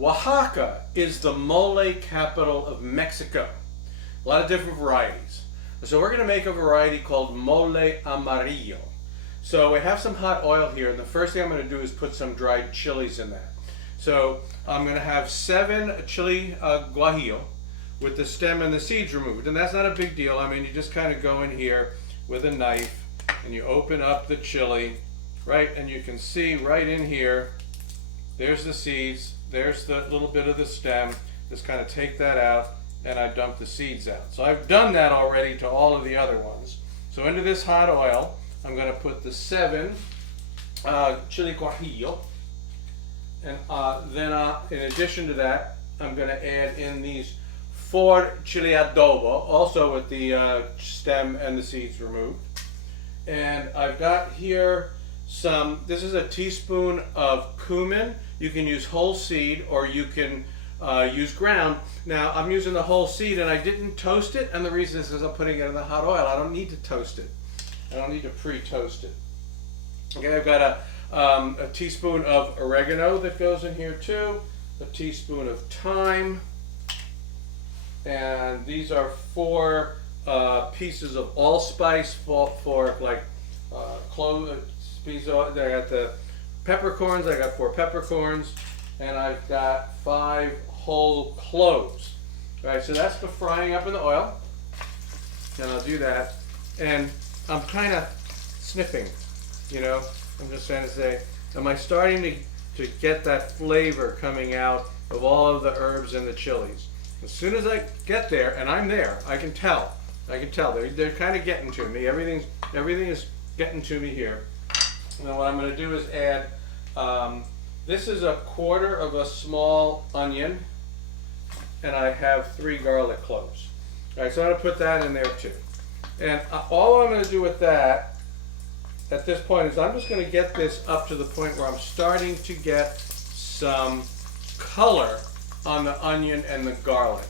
Oaxaca is the mole capital of Mexico. A lot of different varieties. So we're going to make a variety called mole Amarillo. So we have some hot oil here, and the first thing I'm going to do is put some dried chilies in that. So I'm going to have 7 chili guajillo with the stem and the seeds removed. And that's not a big deal. I mean, you just kind of go in here with a knife and you open up the chili, right? And you can see right in here, there's the seeds, there's the little bit of the stem. Just kind of take that out and I dump the seeds out. So I've done that already to all of the other ones. So into this hot oil, I'm going to put the 7 chili guajillo. And then in addition to that, I'm going to add in these 4 chili adobo, also with the stem and the seeds removed. And I've got here this is a teaspoon of cumin. You can use whole seed or you can use ground. Now I'm using the whole seed and I didn't toast it, and the reason is because I'm putting it in the hot oil. I don't need to toast it. I don't need to pre-toast it. Okay, I've got a teaspoon of oregano that goes in here too, a teaspoon of thyme, and these are 4 pieces of allspice for like cloves. I got the peppercorns. I got 4 peppercorns, and I've got 5 whole cloves. All right, so that's the frying up in the oil, and I'll do that. And I'm kind of sniffing, you know. I'm just trying to say, am I starting to get that flavor coming out of all of the herbs and the chilies? As soon as I get there, and I'm there, I can tell. They're kind of getting to me. Everything is getting to me here. Now what I'm going to do is add, this is 1/4 of a small onion, and I have 3 garlic cloves. All right, so I'm going to put that in there too. And all I'm going to do with that at this point is I'm just going to get this up to the point where I'm starting to get some color on the onion and the garlic.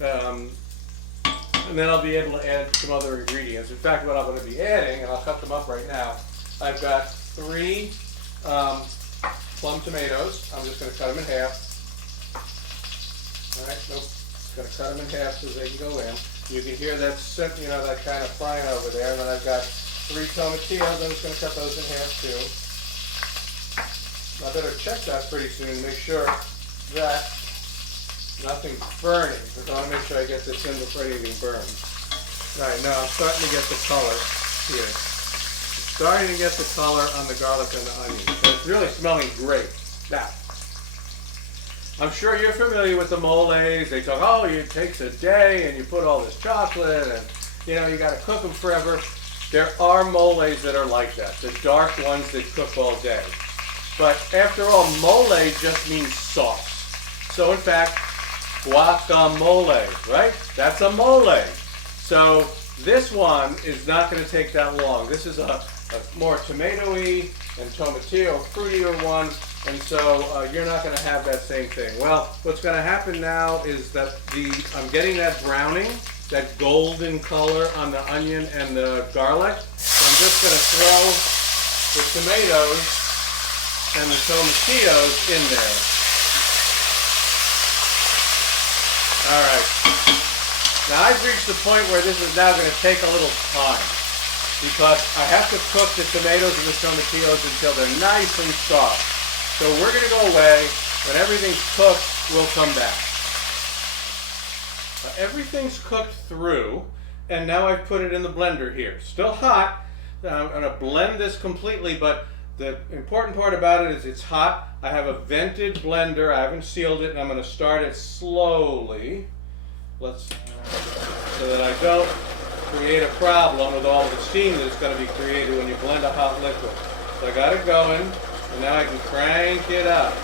And then I'll be able to add some other ingredients. In fact, what I'm going to be adding, and I'll cut them up right now, I've got 3 plum tomatoes. I'm just going to cut them in half. All right, nope. Going to cut them in half so they can go in. You can hear that, you know, that kind of frying over there. And then I've got 3 tomatillos. I'm just going to cut those in half too. I better check that pretty soon and make sure that nothing's burning, because I want to make sure I get this in before anything burns. All right, now I'm starting to get the color here. I'm starting to get the color on the garlic and the onion. So it's really smelling great. Now, I'm sure you're familiar with the moles. They talk, oh, it takes a day and you put all this chocolate and, you know, you got to cook them forever. There are moles that are like that, the dark ones that cook all day. But after all, mole just means sauce. So in fact, guacamole, right? That's a mole. So this one is not going to take that long. This is a more tomatoey and tomatillo, fruitier one, and so you're not going to have that same thing. Well, what's going to happen now is that I'm getting that browning, that golden color on the onion and the garlic. So I'm just going to throw the tomatoes and the tomatillos in there. All right. Now I've reached the point where this is now going to take a little time, because I have to cook the tomatoes and the tomatillos until they're nice and soft. So we're going to go away. When everything's cooked, we'll come back. Everything's cooked through, and now I've put it in the blender here. Still hot. I'm going to blend this completely, but the important part about it is it's hot. I have a vented blender. I haven't sealed it, and I'm going to start it slowly. So that I don't create a problem with all the steam that's going to be created when you blend a hot liquid. So I got it going, and now I can crank it up.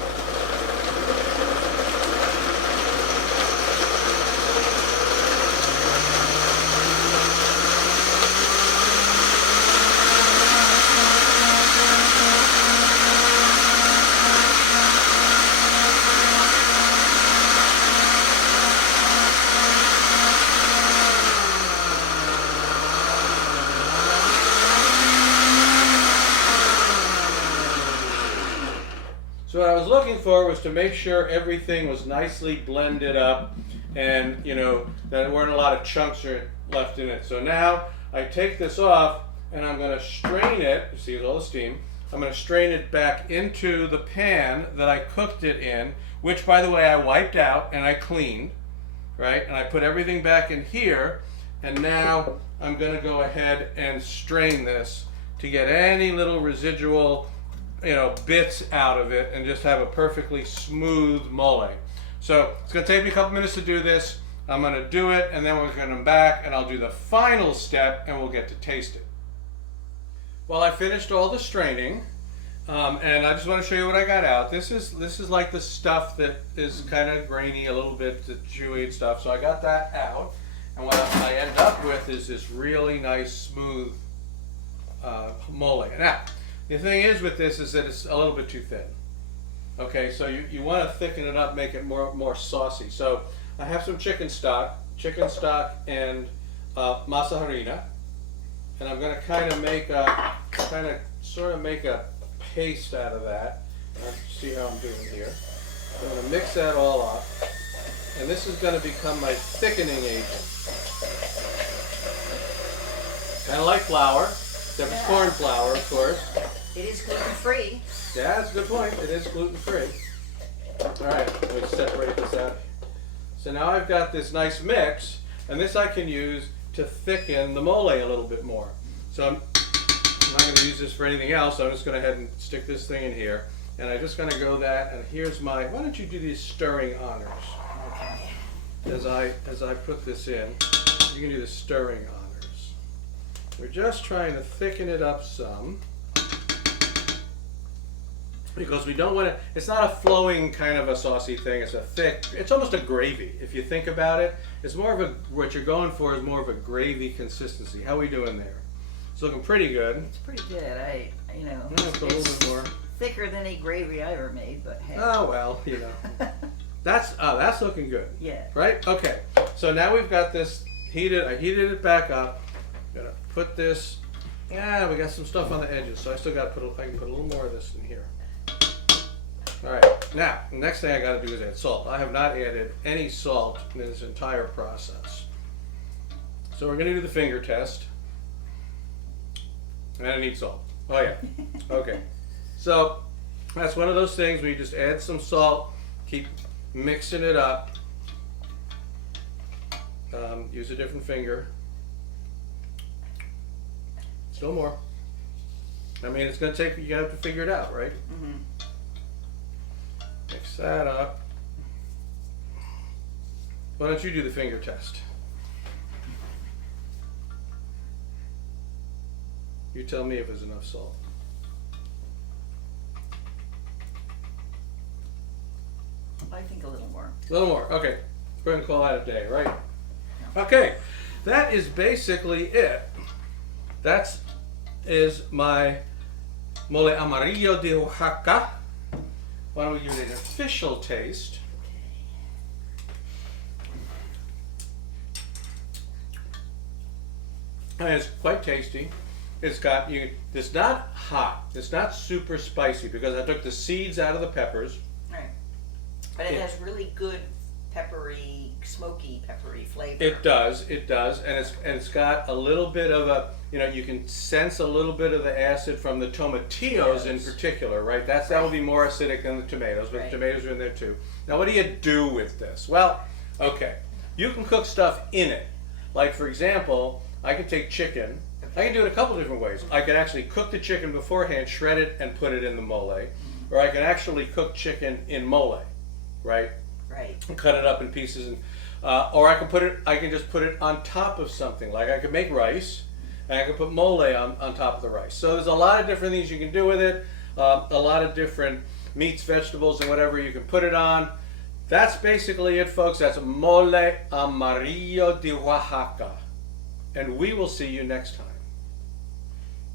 So So what I was looking for was to make sure everything was nicely blended up, and you know that there weren't a lot of chunks left in it. So now I take this off and I'm going to strain it. You see all the steam. I'm going to strain it back into the pan that I cooked it in, which by the way I wiped out and I cleaned, right? And I put everything back in here, and now I'm going to go ahead and strain this to get any little residual, you know, bits out of it and just have a perfectly smooth mole. So it's going to take me a couple minutes to do this. I'm going to do it, and then we're going to come back and I'll do the final step and we'll get to taste it. Well, I finished all the straining, and I just want to show you what I got out. This is like the stuff that is kind of grainy, a little bit chewy and stuff. So I got that out, and what I end up with is this really nice, smooth mole. Now, the thing is with this is that it's a little bit too thin. Okay, so you want to thicken it up, make it more saucy. So I have some chicken stock and masa harina. And I'm going to kind of sort of make a paste out of that. See how I'm doing here. I'm going to mix that all up, and this is going to become my thickening agent. Kind of like flour, except it's corn flour, of course. It is gluten-free. Yeah, that's a good point. It is gluten-free. All right, let me separate this out. So now I've got this nice mix, and this I can use to thicken the mole a little bit more. So I'm not going to use this for anything else. So I'm just going to go ahead and stick this thing in here, and I'm just going to go that. And here's my. Why don't you do these stirring honors? As I put this in, you can do the stirring honors. We're just trying to thicken it up some, because we don't want to. It's not a flowing kind of a saucy thing. It's a thick. It's almost a gravy if you think about it. It's more of a. What you're going for is more of a gravy consistency. How are we doing there? It's looking pretty good. It's pretty good. It's a little bit more thicker than any gravy I ever made, but hey. Oh well, you know. That's looking good. Yeah. Right? Okay. So now we've got this heated. I heated it back up. Gonna put this. Yeah, we got some stuff on the edges, so I still got to put. I can put a little more of this in here. All right. Now, the next thing I got to do is add salt. I have not added any salt in this entire process. So we're gonna do the finger test. And I need salt. Oh yeah. Okay. So that's one of those things where you just add some salt, keep mixing it up. Use a different finger. Still more. I mean, it's going to take, you have to figure it out, right? Mm-hmm. Mix that up. Why don't you do the finger test? You tell me if there's enough salt. I think a little more. A little more. Okay. We're going to call that a day, right? Okay. That is basically it. That is my mole Amarillo de Oaxaca. Why don't we give it an official taste? And it's quite tasty. It's not hot. It's not super spicy because I took the seeds out of the peppers. Right. But it has really good peppery, smoky peppery flavor. It does, and it's got a little bit of a, you can sense a little bit of the acid from the tomatillos in particular, right? That will be more acidic than the tomatoes, but the tomatoes are in there too. Now, what do you do with this? Well, okay, you can cook stuff in it. Like for example, I can take chicken. I can do it a couple different ways. I can actually cook the chicken beforehand, shred it, and put it in the mole, or I can actually cook chicken in mole, right? Right. And cut it up in pieces, and or I can just put it on top of something. Like I could make rice, and I could put mole on top of the rice. So there's a lot of different things you can do with it. A lot of different meats, vegetables, and whatever you can put it on. That's basically it, folks. That's mole Amarillo de Oaxaca, and we will see you next time.